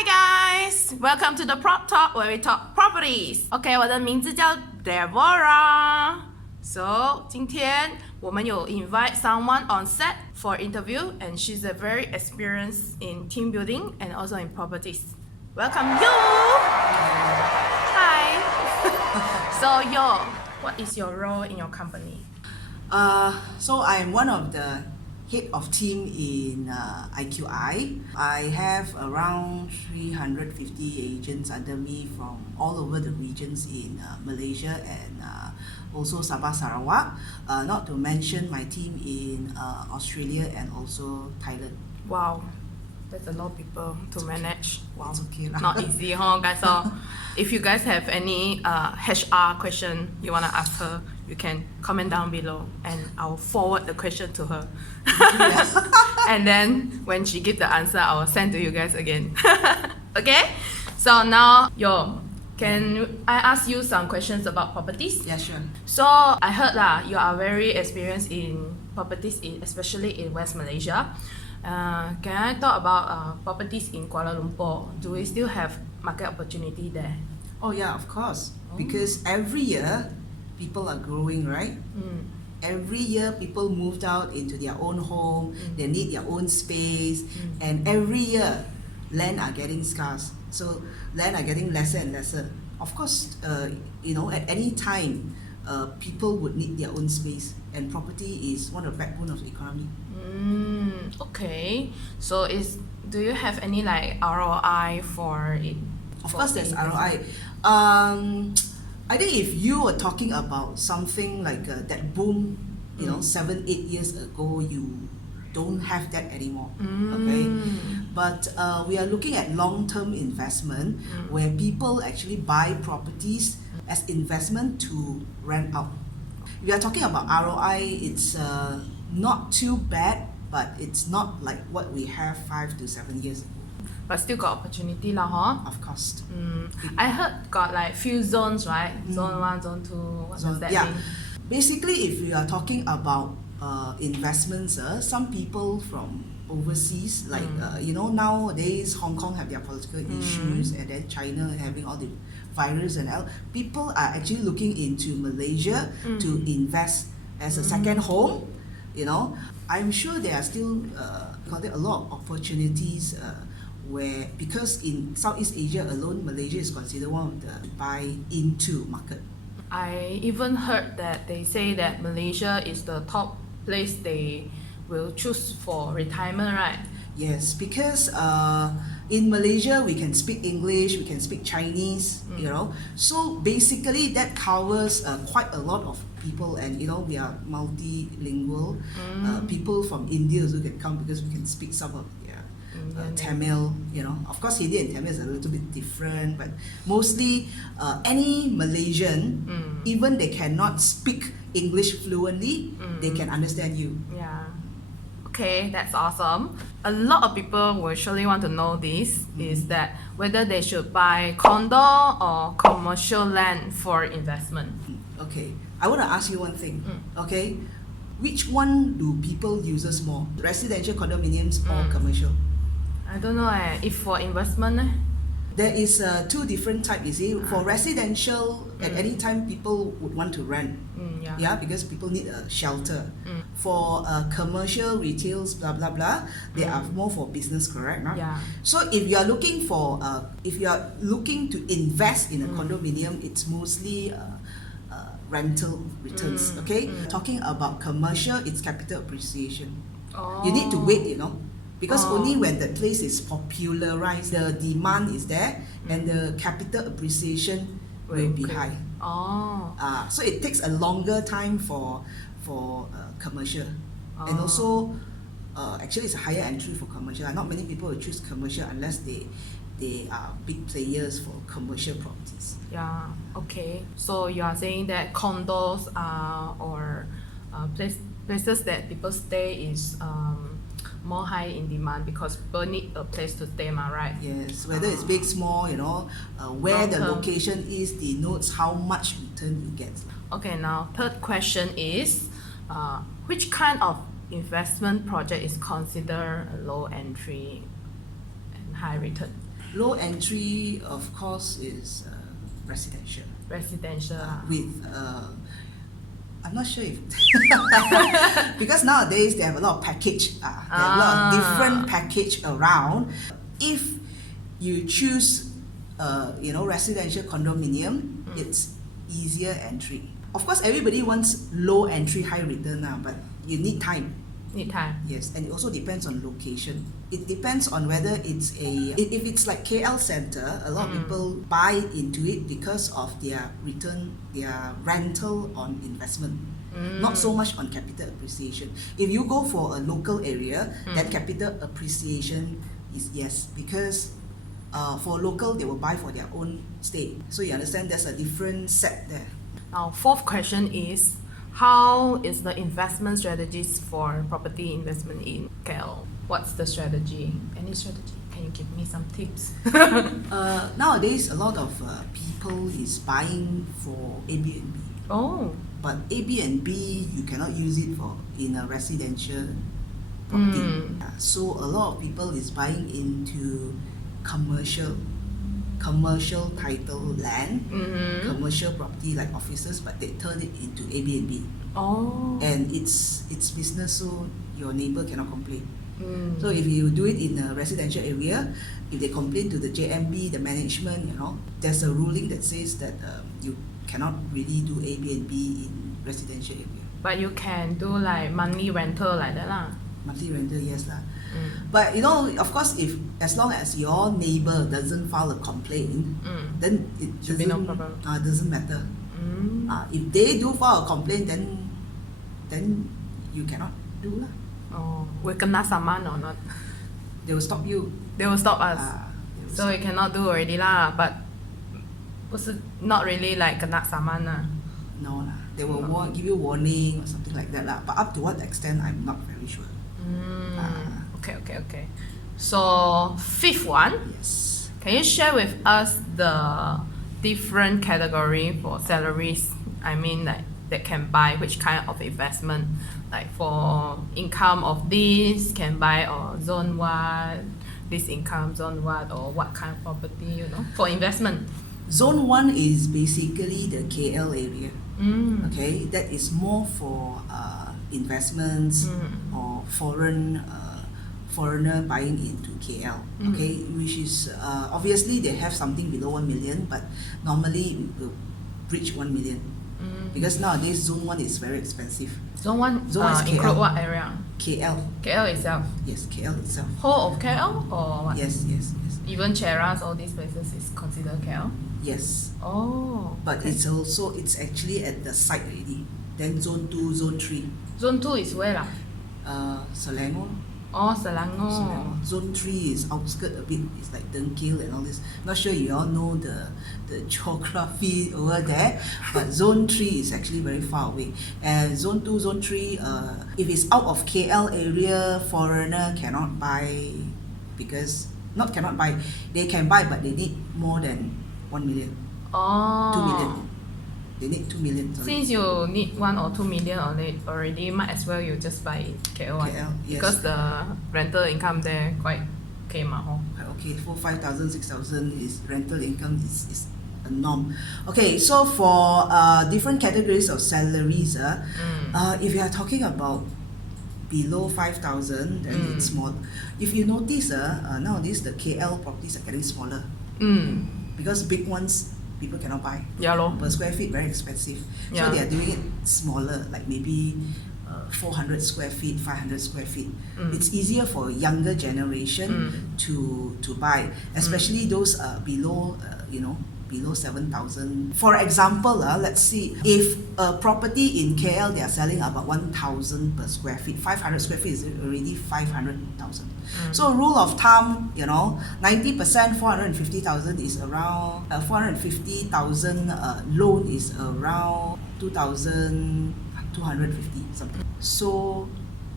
Hi guys, welcome to the Prop Talk where we talk properties. OK， 我的名字叫 Deborah. So 今天我们有 invite someone on set for interview, and she's a very experienced in team building and also in properties. Welcome you. Hi. So yo, what is your role in your company? So I'm one of the head of team in IQI. I have around 350 agents under me from all over the regions in Malaysia and also Sabah Sarawak. Not to mention my team in Australia and also Thailand. Wow, that's a lot of people to manage. Wow, It's okay lah. not easy, huh, guys? So, if you guys have any HR question you wanna ask her, you can comment down below, and I'll forward the question to her. And then when she gives the answer, I will send to you guys again. Okay? So now, can I ask you some questions about properties? Yeah, sure. So I heard you are very experienced in properties, especially in West Malaysia. Can I talk about properties in Kuala Lumpur? Do we still have market opportunity there? Oh yeah, of course. Because every year, people are growing, right? Every year, people moved out into their own home. They need their own space, and every year, land are getting scarce. So land are getting lesser and lesser. Of course, at any time, people would need their own space, and property is one of the backbone of the economy. Okay. So do you have any ROI for it? Of course, there's ROI. I think if you were talking about something like that boom, 7-8 years ago, you don't have that anymore. Okay, but we are looking at long-term investment where people actually buy properties as investment to rent out. If you are talking about ROI, it's not too bad, but it's not like what we have 5 to 7 years ago. But still got opportunity lah, huh? Of course. I heard got few zones, right? Zone 1, Zone 2. What does that mean? Basically, if we are talking about investments, some people from overseas, nowadays Hong Kong have their political issues, and then China having all the virus and all. People are actually looking into Malaysia to invest as a second home. I'm sure there are still a lot of opportunities where, because in Southeast Asia alone, Malaysia is considered one of the buy into market. I even heard that they say that Malaysia is the top place they will choose for retirement, right? Yes, because in Malaysia we can speak English, we can speak Chinese, so basically that covers quite a lot of people, and we are multilingual. People from India also can come because we can speak some of Tamil, of course Hindi and Tamil is a little bit different, but mostly any Malaysian, even they cannot speak English fluently, they can understand you. Yeah. Okay, that's awesome. A lot of people will surely want to know this, is that whether they should buy condo or commercial land for investment. Okay, I want to ask you one thing. Okay, which one do people uses more? Residential condominiums or commercial? I don't know if for investment There is two different types, you see. For residential, at any time people would want to rent. Yeah, because people need a shelter. For commercial, retails, blah blah blah, they are more for business, correct? No? Yeah. So if you are looking for, if you are looking to invest in a condominium, it's mostly rental returns. Okay. Talking about commercial, it's capital appreciation. You need to wait, because only when the place is popularized, the demand is there, and the capital appreciation will be high. So it takes a longer time for commercial, and also actually it's a higher entry for commercial. Not many people will choose commercial unless they are big players for commercial properties. Yeah. Okay. So you are saying that condos or places that people stay is more high in demand because people need a place to stay, right? Yes, whether it's big, small, where the location is denotes how much return you get. Okay, now third question is, which kind of investment project is considered a low entry and high return? Low entry, of course, is residential. Residential. With I'm not sure if because nowadays they have a lot of package. They have a lot of different package around. If you choose, residential condominium, it's easier entry. Of course, everybody wants low entry, high return now, but you need time. Need time. Yes, and it also depends on location. It depends on whether it's if it's like KL Center, a lot of people buy into it because of their return, their rental on investment. Not so much on capital appreciation. If you go for a local area, then capital appreciation is yes, because for local they will buy for their own stay. So you understand there's a different set there. Now, fourth question is, how is the investment strategies for property investment in KL? What's the strategy? Any strategy? Can you give me some tips? Nowadays, a lot of people is buying for Airbnb. Oh. But Airbnb, you cannot use it in a residential property. So a lot of people is buying into commercial title land, commercial property like offices, but they turn it into Airbnb. Oh. And it's business, so your neighbor cannot complain. So if you do it in a residential area, if they complain to the JMB, the management, there's a ruling that says that you cannot really do Airbnb in residential area. But you can do like monthly rental like that lah. Monthly rental, yes lah. But of course, as long as your neighbor doesn't file a complaint, then it should be no problem. Doesn't matter. If they do file a complaint, then you cannot do lah. Oh, will kena saman or not? They will stop you. They will stop us. They will So you cannot do already lah. But was not really like kena saman lah. No lah. They will give you warning or something like that lah. But up to what extent, I'm not very sure. Okay. So fifth one. Yes. Can you share with us the different category for salaries? I mean, like that can buy which kind of investment, like for income of this can buy or zone what, this income zone what, or what kind of property, for investment. Zone 1 is basically the KL area. Okay, that is more for investments or foreigner buying into KL. Okay, which is obviously they have something below 1 million, but normally it will reach 1 million. Because nowadays Zone 1 is very expensive. Zone 1 Zone 1 is include KL. what area? KL. KL itself. Yes, KL itself. Whole of KL or what? Yes. Even Cheras, all these places is considered KL? Yes. Oh. But okay. it's actually at the site already. Then Zone 2, Zone 3. Zone 2 is where lah? Selangor. Oh, Selangor. Zone 3 is outskirt a bit. It's like Dengkil and all this. Not sure you all know the geography over there, but Zone 3 is actually very far away. And Zone 2, Zone 3, if it's out of KL area, foreigner cannot buy because not cannot buy. They can buy, but they need more than 1 million. Oh. 2 million. They need 2 million. Sorry. Since you need 1 or 2 million already, might as well you just buy KL. KL, yes. Because the rental income there quite okay mah. Okay, for 5,000, 6,000 is rental income is a norm. Okay, so for different categories of salaries, if you are talking about below 5,000, then it's small. If you notice, nowadays the KL properties are getting smaller. Because big ones people cannot buy. Yeah lor. Per square feet very expensive. Yeah. So they are doing it smaller, like maybe 400 square feet, 500 square feet. It's easier for younger generation to buy, especially those below below 7,000. For example, let's see, if a property in KL they are selling about 1,000 per square feet, 500 square feet is already 500,000. So rule of thumb, 90%, 450,000 is around 450,000 loan is around 2,250 something. So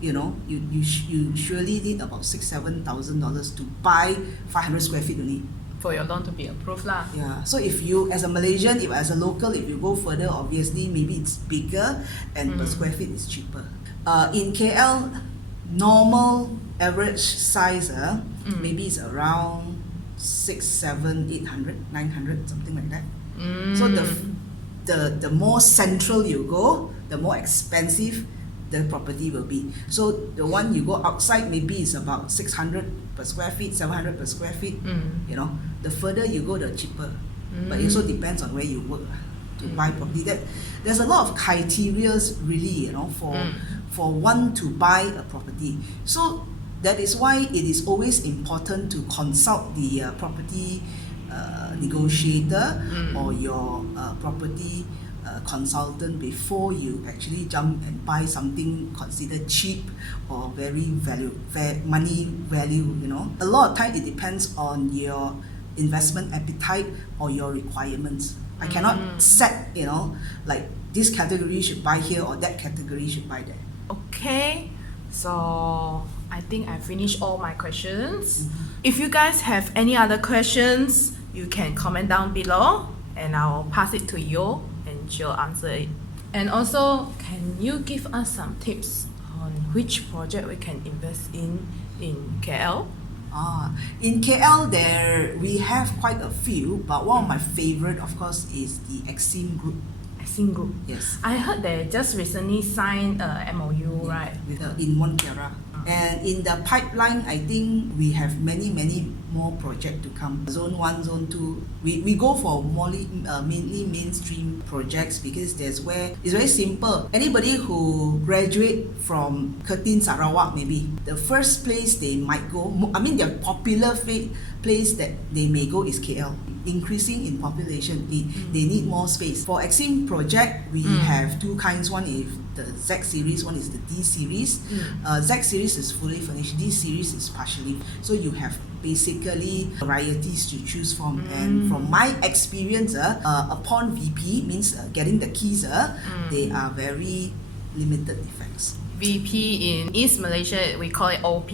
you surely need about $6,000-7,000 to buy 500 square feet only. For your loan to be approved lah. Yeah. So if you, as a Malaysian, if as a local, if you go further, obviously maybe it's bigger and per square feet is cheaper. In KL, normal average size maybe it's around 6, 7, 800, 900, something like that. So the more central you go, the more expensive the property will be. So the one you go outside maybe is about 600 per square feet, 700 per square feet. You know, the further you go, the cheaper. But it also depends on where you work to buy property. There's a lot of criterias really, you know, for one to buy a property. So that is why it is always important to consult the property negotiator or your property consultant before you actually jump and buy something considered cheap or very money value, you know. A lot of time it depends on your investment appetite or your requirements. I cannot set, you know, like this category should buy here or that category should buy there. Okay, so I think I finished all my questions. If you guys have any other questions, you can comment down below and I'll pass it to Yo and she'll answer it. And also, can you give us some tips on which project we can invest in KL? In KL we have quite a few, but one of my favorite of course is the Exim Group. Exim Group. Yes. I heard they just recently signed a MOU, right? With in Montclair. And in the pipeline, I think we have many more projects to come. Zone 1, Zone 2. We go for mainly mainstream projects because that's where it's very simple. Anybody who graduate from Kertin, Sarawak maybe, the first place they might go, I mean the popular place that they may go is KL. Increasing in population, they need more space. For Exim project, we have two kinds. One is the Z series, one is the D series. Z series is fully furnished, D series is partially. So you have basically varieties to choose from. And from my experience, upon VP means getting the keys, they are very limited defects. VP in East Malaysia, we call it OP.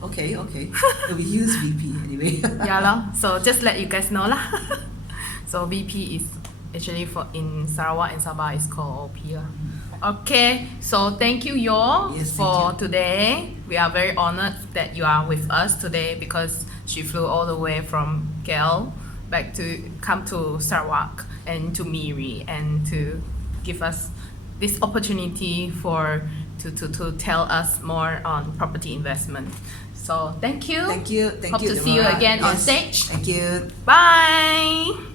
Okay. We use VP anyway. Yeah lah. So just let you guys know lah. So VP is actually in Sarawak and Sabah is called OP lah. Okay, so thank you Yo for today. We are very honored that you are with us today because she flew all the way from KL back to come to Sarawak and to Miri and to give us this opportunity to tell us more on property investment. So thank you. Thank you. Hope to see you again on stage. Thank you. Bye.